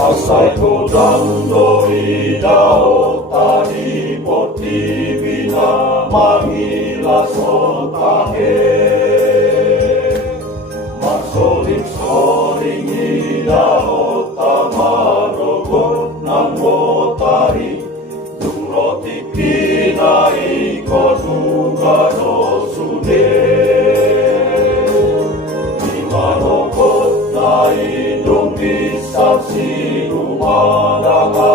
Asai kodang doi dao tadi poti bina mangila sotahe Masolim soring idao tamarogot nang otari Duroti pinai kodugaro sude Imanokot na idong isang sinumadakan